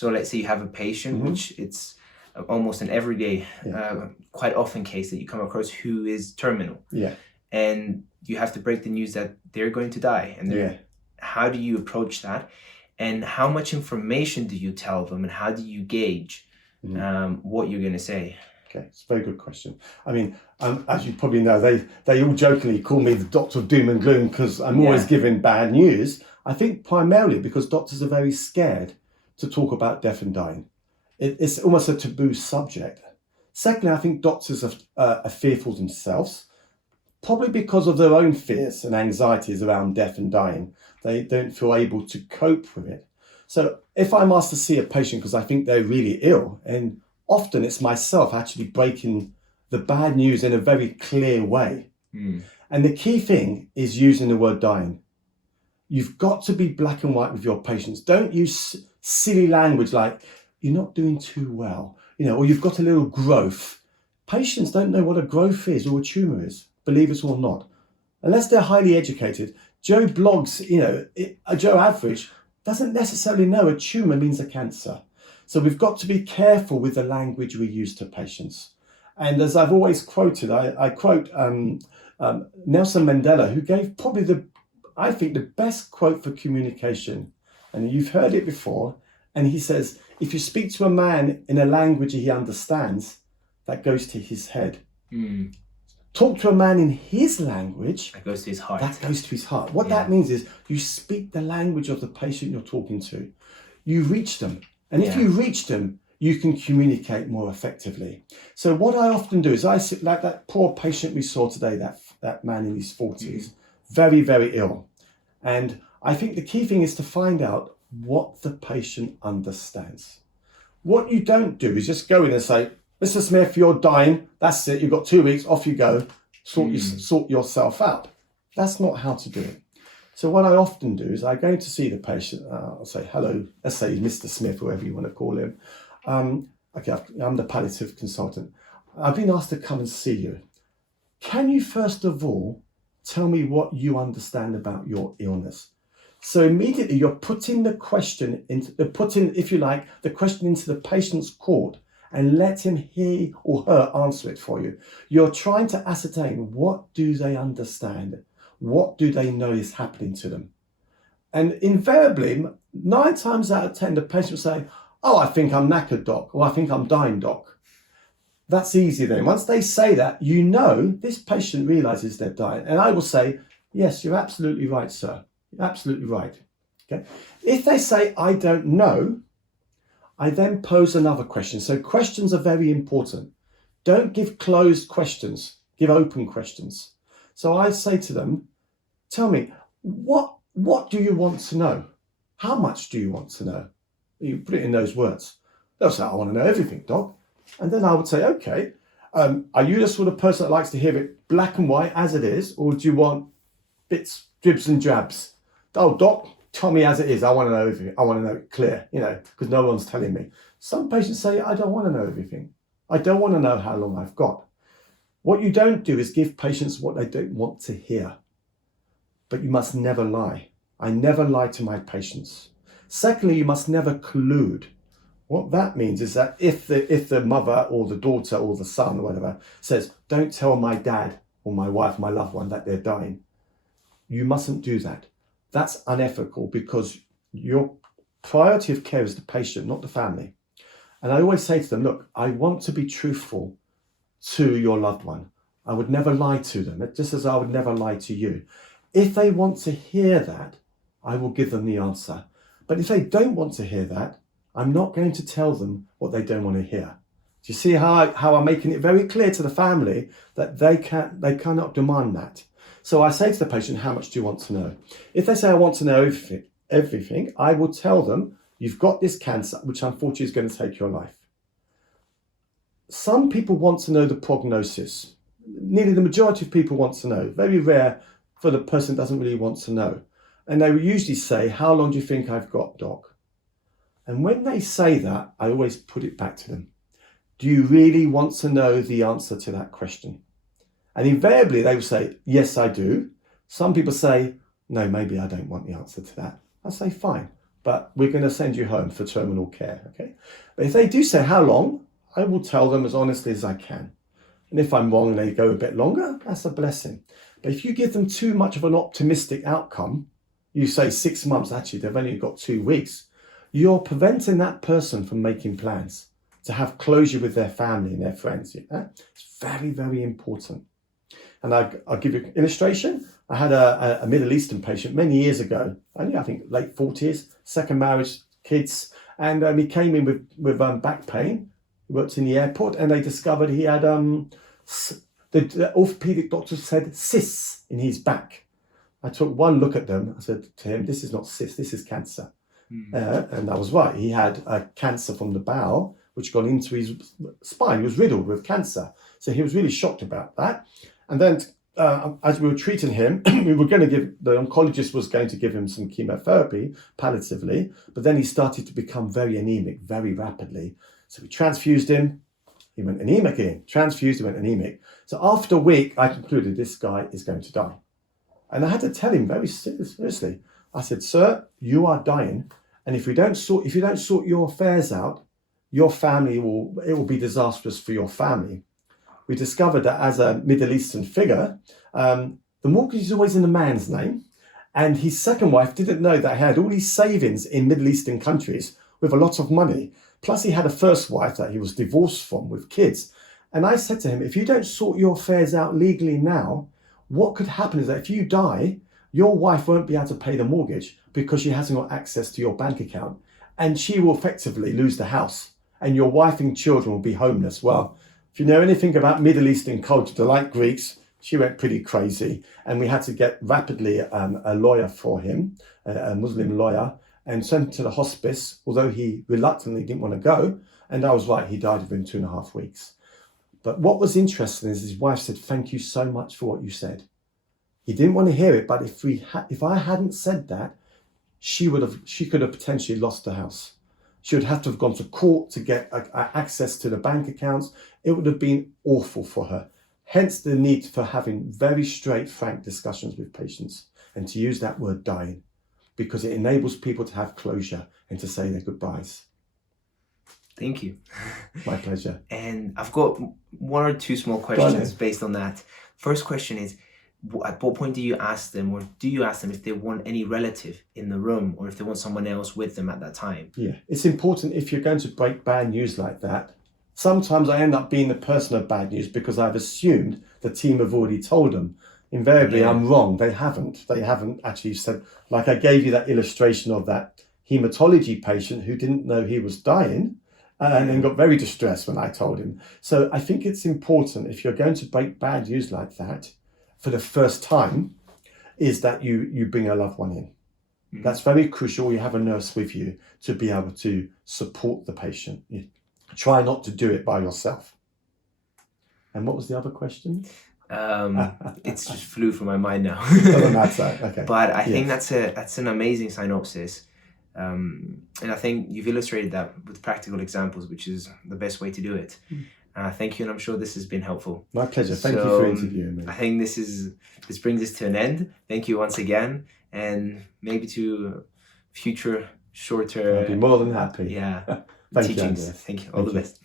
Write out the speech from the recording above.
So let's say you have a patient, which it's almost an everyday, quite often case that you come across, who is terminal. Yeah. And you have to break the news that they're going to die. And how do you approach that? And how much information do you tell them? And how do you gauge what you're going to say? Okay, it's a very good question. I mean, as you probably know, they all jokingly call me the doctor of doom and gloom because I'm always giving bad news. I think primarily because doctors are very scared to talk about death and dying. It's almost a taboo subject. Secondly, I think doctors are fearful themselves, probably because of their own fears and anxieties around death and dying. They don't feel able to cope with it. So if I'm asked to see a patient because I think they're really ill, and often it's myself actually breaking the bad news in a very clear way. And the key thing is using the word dying. You've got to be black and white with your patients. Don't use silly language like, you're not doing too well, or you've got a little growth. Patients don't know what a growth is or a tumour is, believe it or not. Unless they're highly educated, Joe Bloggs, a Joe Average, doesn't necessarily know a tumour means a cancer. So we've got to be careful with the language we use to patients. And as I've always quoted, I quote Nelson Mandela, who gave probably I think the best quote for communication. And you've heard it before. And he says, if you speak to a man in a language he understands, that goes to his head. Talk to a man in his language. That goes to his heart. That goes to his heart. What that means is you speak the language of the patient you're talking to. You reach them. And if you reach them, you can communicate more effectively. So what I often do is I sit like that poor patient we saw today, that man in his 40s, very, very ill. And I think the key thing is to find out what the patient understands. What you don't do is just go in and say, Mr. Smith, you're dying. That's it. You've got 2 weeks. Off you go. Sort yourself out. That's not how to do it. So what I often do is I go to see the patient. I'll say, hello. Let's say Mr. Smith, whoever you want to call him. Okay, I'm the palliative consultant. I've been asked to come and see you. Can you first of all tell me what you understand about your illness? So immediately you're putting the question if you like, the question into the patient's court and let him, he or her, answer it for you. You're trying to ascertain, what do they understand? What do they know is happening to them? And invariably, 9 times out of 10, the patient will say, oh, I think I'm knackered, doc, or I think I'm dying, doc. That's easy then. Once they say that, this patient realizes they're dying. And I will say, yes, you're absolutely right, sir. You're absolutely right. Okay. If they say, I don't know, I then pose another question. So questions are very important. Don't give closed questions, give open questions. So I say to them, tell me, what do you want to know? How much do you want to know? You put it in those words. They'll say, I want to know everything, doc. And then I would say, okay, are you the sort of person that likes to hear it black and white as it is, or do you want bits, dribs and drabs? Oh, doc, tell me as it is. I want to know everything. I want to know it clear, because no one's telling me. Some patients say, I don't want to know everything. I don't want to know how long I've got. What you don't do is give patients what they don't want to hear. But you must never lie. I never lie to my patients. Secondly, you must never collude. What that means is that if the mother or the daughter or the son or whatever says, don't tell my dad or my wife, my loved one, that they're dying, you mustn't do that. That's unethical because your priority of care is the patient, not the family. And I always say to them, look, I want to be truthful to your loved one. I would never lie to them, just as I would never lie to you. If they want to hear that, I will give them the answer. But if they don't want to hear that, I'm not going to tell them what they don't want to hear. Do you see how I'm making it very clear to the family that they cannot demand that? So I say to the patient, how much do you want to know? If they say, I want to know everything, I will tell them, you've got this cancer, which unfortunately is going to take your life. Some people want to know the prognosis. Nearly the majority of people want to know. Very rare for the person who doesn't really want to know. And they will usually say, how long do you think I've got, doc? And when they say that, I always put it back to them. Do you really want to know the answer to that question? And invariably they will say, yes, I do. Some people say, no, maybe I don't want the answer to that. I say, fine. but we're going to send you home for terminal care, okay? But if they do say how long, I will tell them as honestly as I can. And if I'm wrong and they go a bit longer, that's a blessing. But if you give them too much of an optimistic outcome, you say 6 months, actually they've only got 2 weeks, you're preventing that person from making plans to have closure with their family and their friends. Yeah? It's very, very important. And I'll give you an illustration. I had a Middle Eastern patient many years ago, only I think late 40s, second marriage, kids, and he came in with back pain. He worked in the airport, and they discovered he had the orthopedic doctor said cysts in his back. I took one look at them. I said to him, "This is not cysts, this is cancer." And I was right. He had a cancer from the bowel, which got into his spine. He was riddled with cancer. So he was really shocked about that. And then as we were treating him, the oncologist was going to give him some chemotherapy palliatively, but then he started to become very anemic very rapidly. So we transfused him. He went anemic again. Transfused, he went anemic. So after a week, I concluded this guy is going to die. And I had to tell him very seriously. I said, "Sir, you are dying. And if you don't sort your affairs out, your family it will be disastrous for your family." We discovered that as a Middle Eastern figure, the mortgage is always in the man's name. And his second wife didn't know that he had all these savings in Middle Eastern countries with a lot of money. Plus he had a first wife that he was divorced from with kids. And I said to him, if you don't sort your affairs out legally now, what could happen is that if you die, your wife won't be able to pay the mortgage because she hasn't got access to your bank account. And she will effectively lose the house. And your wife and children will be homeless. Well, if you know anything about Middle Eastern culture, like Greeks, she went pretty crazy. And we had to get rapidly a lawyer for him, a Muslim lawyer, and sent him to the hospice, although he reluctantly didn't want to go. And I was right, he died within 2.5 weeks. But what was interesting is his wife said, "Thank you so much for what you said." He didn't want to hear it, but if I hadn't said that, she could have potentially lost the house. She would have to have gone to court to get access to the bank accounts. It would have been awful for her. Hence the need for having very straight, frank discussions with patients and to use that word dying, because it enables people to have closure and to say their goodbyes. Thank you. My pleasure. And I've got 1 or 2 small questions based on that. First question is, at what point do you ask them if they want any relative in the room or if they want someone else with them at that time? Yeah, it's important if you're going to break bad news like that. Sometimes I end up being the person of bad news because I've assumed the team have already told them. Invariably, I'm wrong. They haven't. They haven't actually said, like I gave you that illustration of that hematology patient who didn't know he was dying and then got very distressed when I told him. So I think it's important if you're going to break bad news like that, for the first time, is that you bring a loved one in. Mm-hmm. That's very crucial. You have a nurse with you to be able to support the patient. You try not to do it by yourself. And what was the other question? It's just flew from my mind now. Doesn't matter. Okay. But I think that's an amazing synopsis. And I think you've illustrated that with practical examples, which is the best way to do it. Thank you, and I'm sure this has been helpful. My pleasure. Thank you for interviewing me. I think this brings us to an end. Thank you once again, and maybe to future shorter. I'd be more than happy. Yeah. Thank teachings. You, Thank you. All the best.